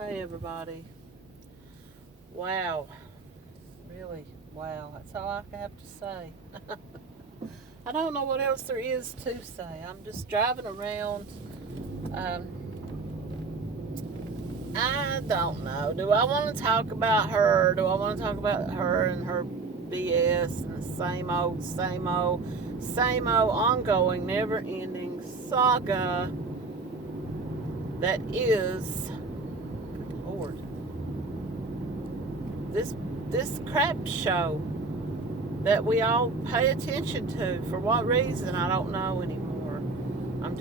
Hey everybody. Wow. Really, wow. That's all I have to say. I don't know what else there is to say. I'm just driving around. I don't know. Do I want to talk about her? Do I want to talk about her and her BS and the same old, ongoing, never-ending saga that is, good Lord, this crap show that we all pay attention to. For what reason, I don't know anymore. I'm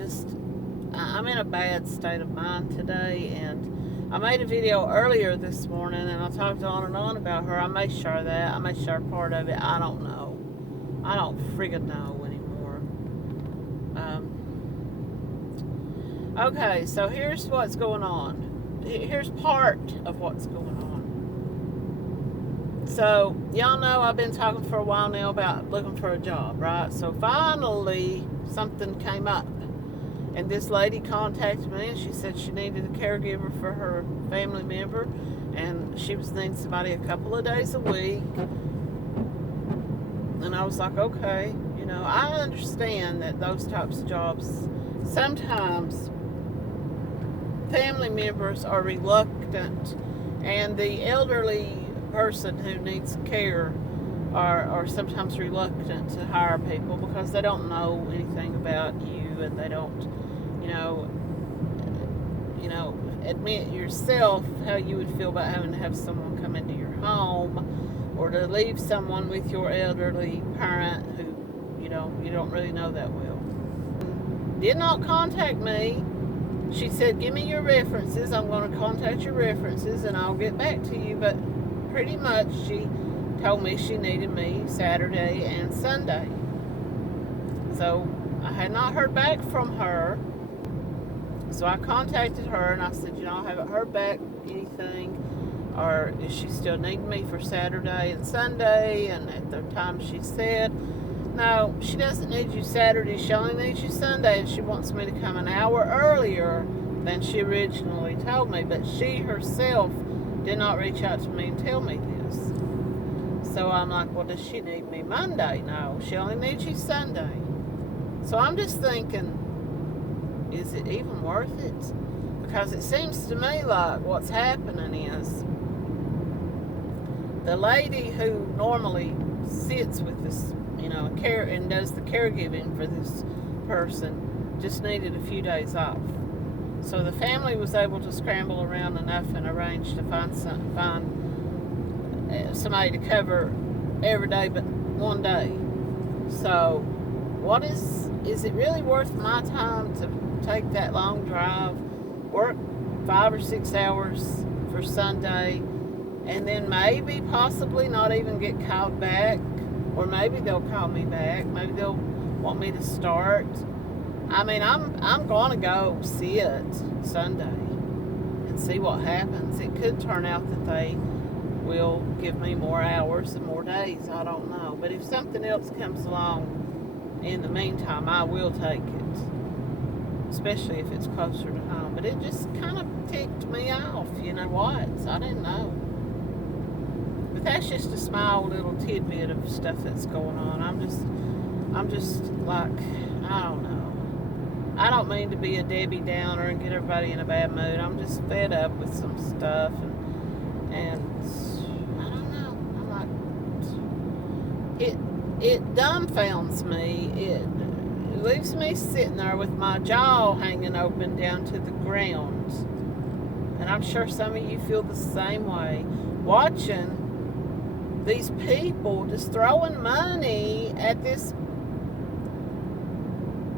in a bad state of mind today, and I made a video earlier this morning, and I talked on and on about her. I may share that. I may share part of it. I don't know. I don't friggin' know anymore. Okay, so here's what's going on. Here's part of what's going on. So, y'all know I've been talking for a while now about looking for a job, right? So finally, something came up. And this lady contacted me, and she said she needed a caregiver for her family member. And she was needing somebody a couple of days a week. And I was like, okay. You know, I understand that those types of jobs, sometimes family members are reluctant. And the elderly person who needs care are sometimes reluctant to hire people because they don't know anything about you, and they don't, admit yourself how you would feel about having to have someone come into your home, or to leave someone with your elderly parent who you don't really know that well. Did not contact me. She said, give me your references. I'm going to contact your references and I'll get back to you. But pretty much she told me she needed me Saturday and Sunday. So I had not heard back from her. So I contacted her and I said, I haven't heard back anything. Or is she still needing me for Saturday and Sunday? And at the time she said, no, she doesn't need you Saturday. She only needs you Sunday. And she wants me to come an hour earlier than she originally told me. But she herself did not reach out to me and tell me this. So I'm like, well, does she need me Monday? No, she only needs you Sunday. So I'm just thinking, is it even worth it? Because it seems to me like what's happening is the lady who normally sits with this, care and does the caregiving for this person just needed a few days off. So the family was able to scramble around enough and arrange to find somebody to cover every day but one day. So what is it really worth my time to take that long drive, work 5 or 6 hours for Sunday, and then maybe possibly not even get called back? Or maybe they'll call me back. Maybe they'll want me to start. I mean, I'm going to go see it Sunday and see what happens. It could turn out that they will give me more hours and more days. I don't know. But if something else comes along in the meantime, I will take it. Especially if it's closer to home. But it just kind of ticked me off. You know what? So I didn't know. But that's just a small little tidbit of stuff that's going on. I'm just like, I don't know. I don't mean to be a Debbie Downer and get everybody in a bad mood. I'm just fed up with some stuff, and I don't know. I'm like, it dumbfounds me. It leaves me sitting there with my jaw hanging open down to the ground. And I'm sure some of you feel the same way. Watching these people just throwing money at this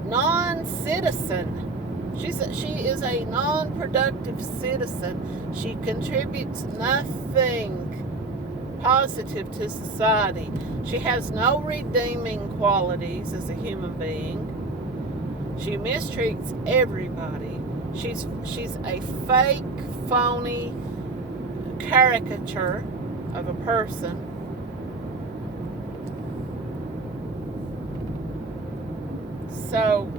non-citizen. She is a non-productive citizen. She contributes nothing positive to society. She has no redeeming qualities as a human being. She mistreats everybody. She's a fake, phony caricature of a person. So,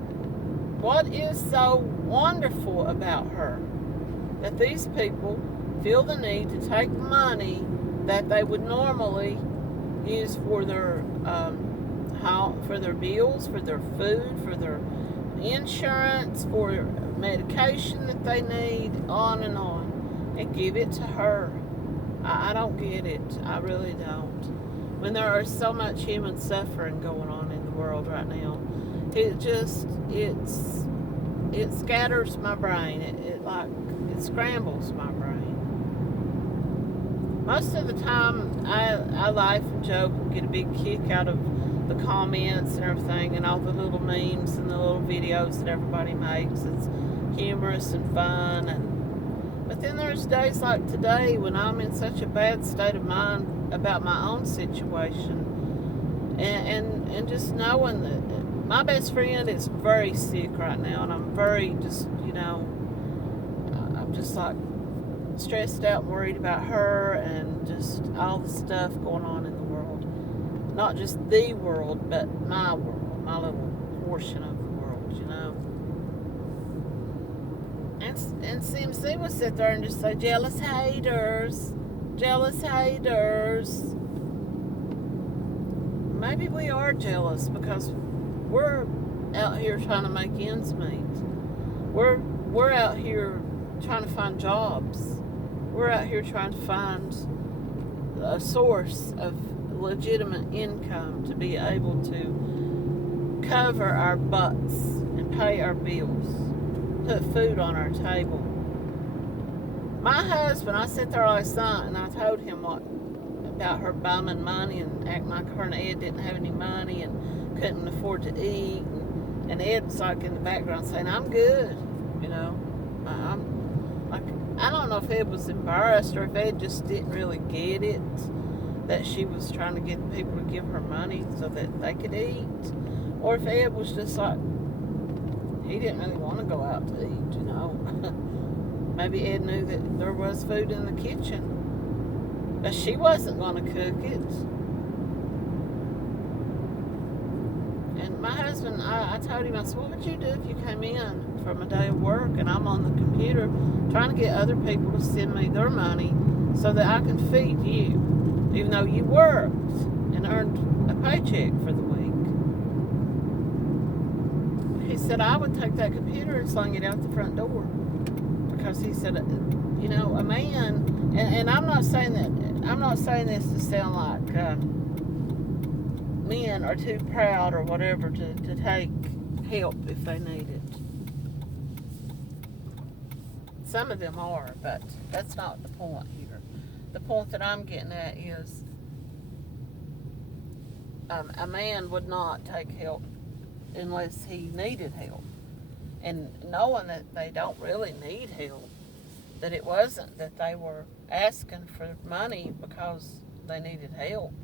what is so wonderful about her? that these people feel the need to take money that they would normally use for their for their bills, for their food, for their insurance, for medication that they need, on, and give it to her. I don't get it. I really don't. When there is so much human suffering going on in the world right now, it scatters my brain. It scrambles my brain. Most of the time, I laugh and joke and get a big kick out of the comments and everything, and all the little memes and the little videos that everybody makes. It's humorous and fun, but then there's days like today when I'm in such a bad state of mind about my own situation, and just knowing that my best friend is very sick right now, and I'm very I'm just like stressed out and worried about her and just all the stuff going on in the world. Not just the world, but my world, my little portion of the world. And CMC would sit there and just say, jealous haters, jealous haters. Maybe we are jealous because we're out here trying to make ends meet. We're out here trying to find jobs. We're out here trying to find a source of legitimate income to be able to cover our butts and pay our bills, put food on our table. My husband, I sat there last night and I told him about her bumming money and acting like her and Ed didn't have any money and couldn't afford to eat. And Ed's like in the background saying, I'm good, I don't know if Ed was embarrassed or if Ed just didn't really get it, that she was trying to get people to give her money so that they could eat. Or if Ed was just like, he didn't really want to go out to eat, Maybe Ed knew that there was food in the kitchen, but she wasn't going to cook it. And my husband, I told him, I said, what would you do if you came in from a day of work and I'm on the computer trying to get other people to send me their money so that I can feed you, even though you worked and earned a paycheck for the week? He said, I would take that computer and sling it out the front door. Because he said, a man, and I'm not saying this to sound like men are too proud or whatever to take help if they need it. Some of them are, but that's not the point here. The point that I'm getting at is a man would not take help unless he needed help. And knowing that they don't really need help, that it wasn't that they were asking for money because they needed help,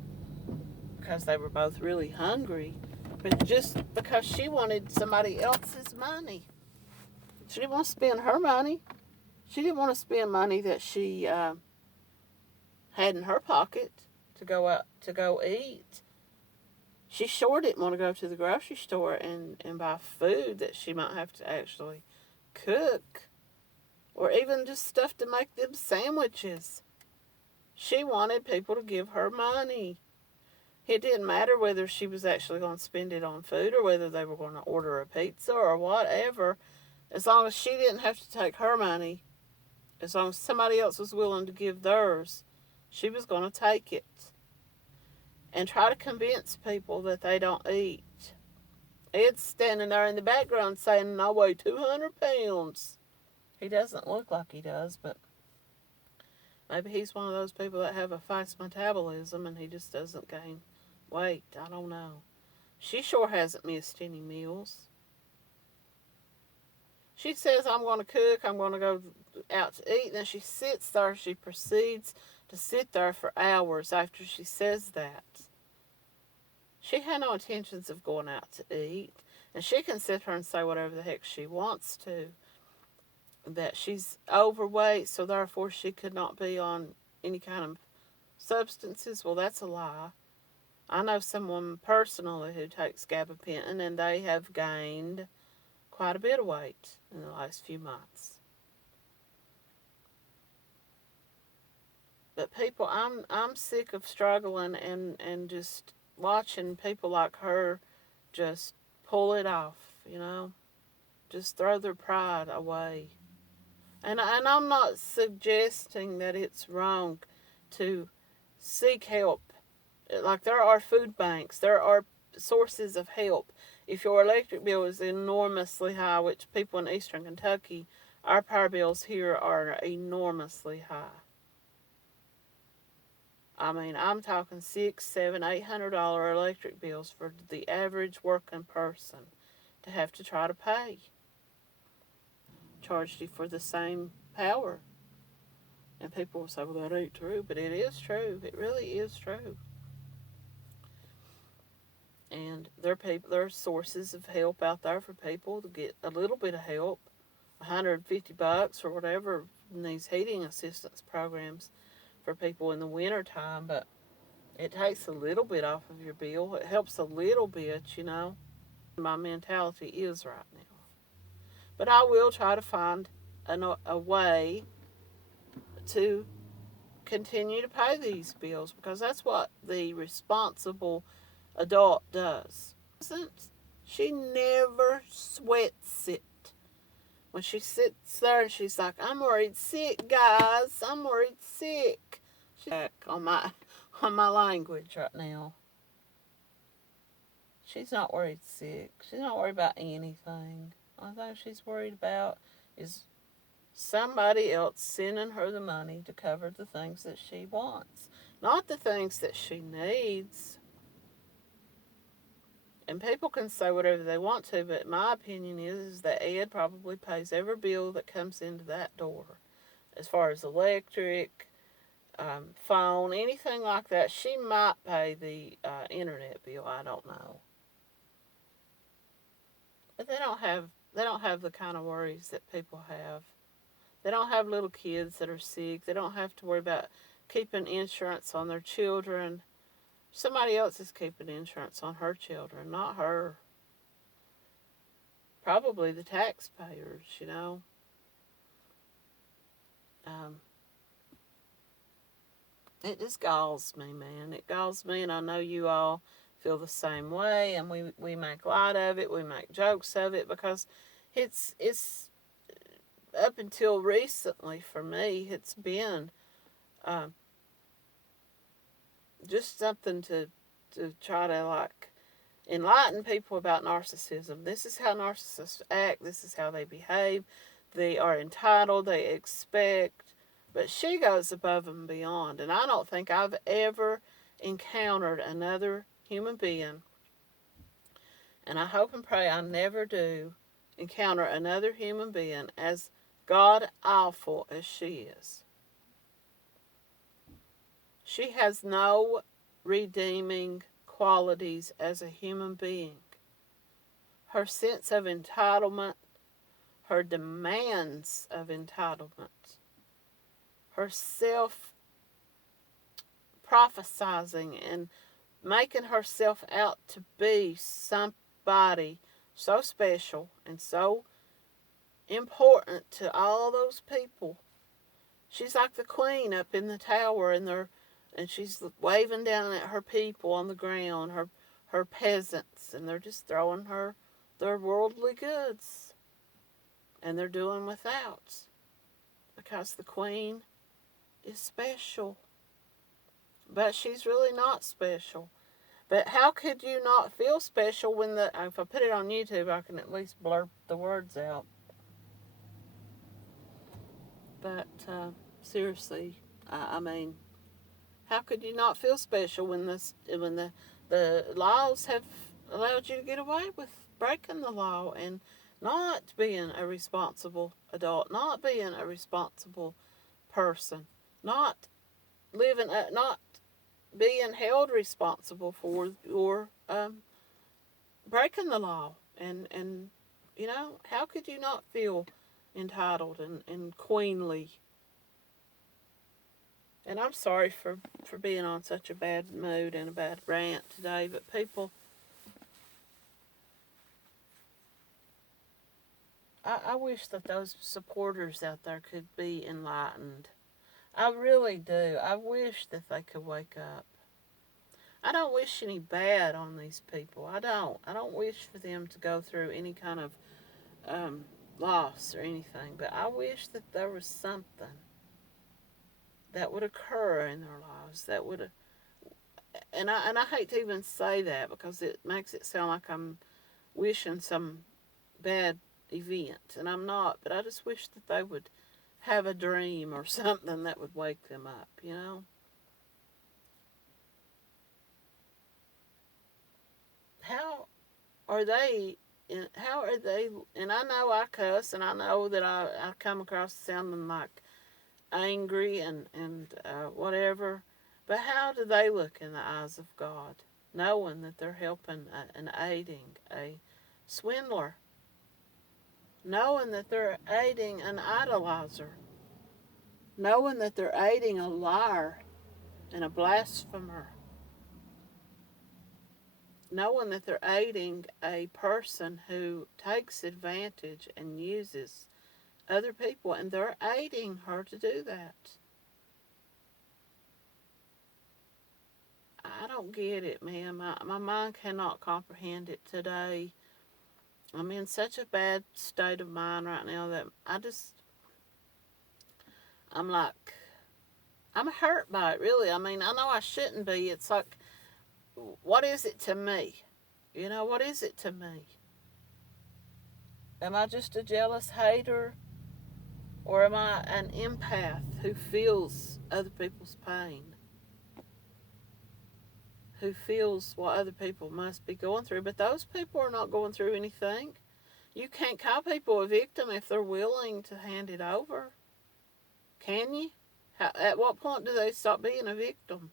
because they were both really hungry, but just because she wanted somebody else's money. She didn't want to spend her money. She didn't want to spend money that she had in her pocket to go out to go eat. She sure didn't want to go to the grocery store and buy food that she might have to actually cook, or even just stuff to make them sandwiches. She wanted people to give her money. It didn't matter whether she was actually going to spend it on food or whether they were going to order a pizza or whatever. As long as she didn't have to take her money, as long as somebody else was willing to give theirs, she was going to take it. And try to convince people that they don't eat. Ed's standing there in the background saying, I weigh 200 pounds. He doesn't look like he does, but maybe he's one of those people that have a fast metabolism and he just doesn't gain weight. I don't know. She sure hasn't missed any meals. She says, I'm going to cook, I'm going to go out to eat. And then she sits there, she proceeds to sit there for hours after she says that. She had no intentions of going out to eat. And she can sit there and say whatever the heck she wants to. That she's overweight, so therefore she could not be on any kind of substances. Well, that's a lie. I know someone personally who takes gabapentin, and they have gained quite a bit of weight in the last few months. But people, I'm sick of struggling and just watching people like her just pull it off, just throw their pride away. And I'm not suggesting that it's wrong to seek help. Like, there are food banks, there are sources of help. If your electric bill is enormously high, which people in eastern Kentucky, our power bills here are enormously high. I mean, I'm talking $600, $700, $800 electric bills for the average working person to have to try to pay. Charged you for the same power. And people will say, well, that ain't true. But it is true. It really is true. And there are sources of help out there for people to get a little bit of help, $150 or whatever, in these heating assistance programs for people in the winter time. But it takes a little bit off of your bill. It helps a little bit, My mentality is right now. But I will try to find a way to continue to pay these bills, because that's what the responsible adult does. She never sweats it. When she sits there and she's like, I'm worried sick, guys. I'm worried sick. She's back on my language right now. She's not worried sick. She's not worried about anything. The only thing she's worried about is somebody else sending her the money to cover the things that she wants, not the things that she needs. And people can say whatever they want to, but my opinion is that Ed probably pays every bill that comes into that door. As far as electric, phone, anything like that. She might pay the internet bill. I don't know. But they don't have the kind of worries that people have. They don't have little kids that are sick. They don't have to worry about keeping insurance on their children. Somebody else is keeping insurance on her children, not her. Probably the taxpayers, It just galls me, man. It galls me, and I know you all feel the same way, and we make light of it. We make jokes of it because it's up until recently for me, it's been just something to try to enlighten people about narcissism. This is how narcissists act. This is how they behave. They are entitled. They expect. But she goes above and beyond. And I don't think I've ever encountered another human being, and I hope and pray I never do encounter another human being as god-awful as she is. She has no redeeming qualities as a human being. Her sense of entitlement, her demands of entitlement, her self-prophesizing and making herself out to be somebody so special and so important to all those people. She's like the queen up in the tower, and she's waving down at her people on the ground, her peasants, and they're just throwing her their worldly goods, and they're doing without, because the queen is special. But she's really not special. But how could you not feel special when if I put it on YouTube, I can at least blurb the words out. But seriously, I mean, how could you not feel special when the laws have allowed you to get away with breaking the law and not being a responsible adult, not being a responsible person, not being held responsible for your breaking the law, and how could you not feel entitled and queenly? And I'm sorry for being on such a bad mood and a bad rant today, but people, I wish that those supporters out there could be enlightened. I really do. I wish that they could wake up. I don't wish any bad on these people. I don't. I don't wish for them to go through any kind of um, loss or anything. But I wish that there was something that would occur in their lives that would, and I hate to even say that because it makes it sound like I'm wishing some bad event, and I'm not. But I just wish that they would have a dream or something that would wake them up. You know, how are they? How are they? And I know I cuss, and I know that I come across sounding like angry and whatever. But how do they look in the eyes of God, knowing that they're helping and aiding a swindler, knowing that they're aiding an idolizer, knowing that they're aiding a liar and a blasphemer, knowing that they're aiding a person who takes advantage and uses other people, and they're aiding her to do that. I don't get it, man. My mind cannot comprehend it today. I'm in such a bad state of mind right now that I'm like, I'm hurt by it, really. I mean, I know I shouldn't be. It's like, what is it to me? You know, what is it to me? Am I just a jealous hater? Or am I an empath who feels other people's pain? Who feels what other people must be going through? But those people are not going through anything. You can't call people a victim if they're willing to hand it over. Can you? At what point do they stop being a victim?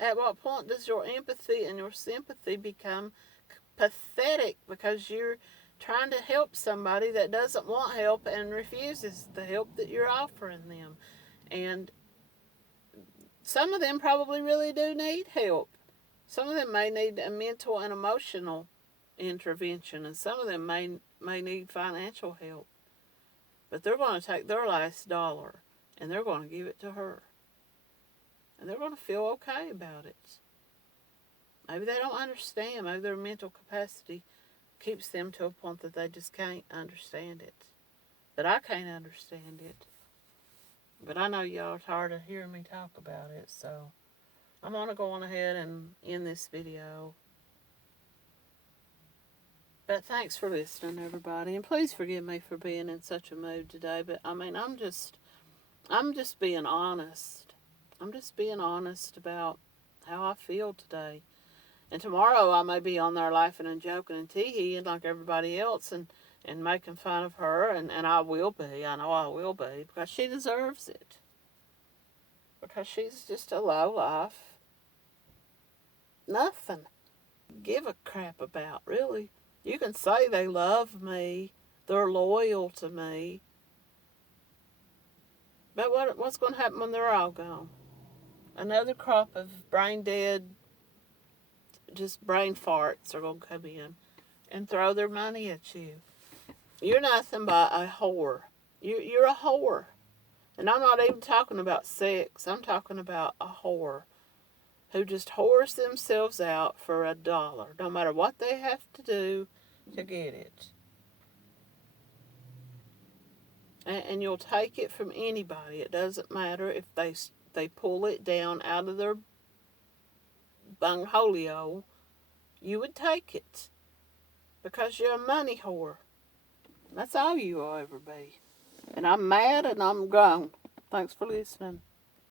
At what point does your empathy and your sympathy become pathetic because you're trying to help somebody that doesn't want help and refuses the help that you're offering them? And some of them probably really do need help. Some of them may need a mental and emotional intervention, and some of them may need financial help. But they're going to take their last dollar and they're going to give it to her. And they're going to feel okay about it. Maybe they don't understand. Maybe their mental capacity keeps them to a point that they just can't understand it. But I can't understand it. But I know y'all are tired of hearing me talk about it, so I'm going to go on ahead and end this video. But thanks for listening, everybody. And please forgive me for being in such a mood today. But I mean, I'm just being honest. I'm just being honest about how I feel today. And tomorrow I may be on there laughing and joking and tee-heeing like everybody else and making fun of her. And I will be. I know I will be. Because she deserves it. Because she's just a low-life. Nothing. Give a crap about, really. You can say they love me. They're loyal to me. But what's going to happen when they're all gone? Another crop of brain dead, just brain farts are going to come in and throw their money at you. You're nothing but a whore. You're a whore. And I'm not even talking about sex. I'm talking about a whore who just whores themselves out for $1, no matter what they have to do to get it. And you'll take it from anybody. It doesn't matter if they pull it down out of their bungholio. You would take it because you're a money whore. That's all you will ever be. And I'm mad and I'm gone. Thanks for listening.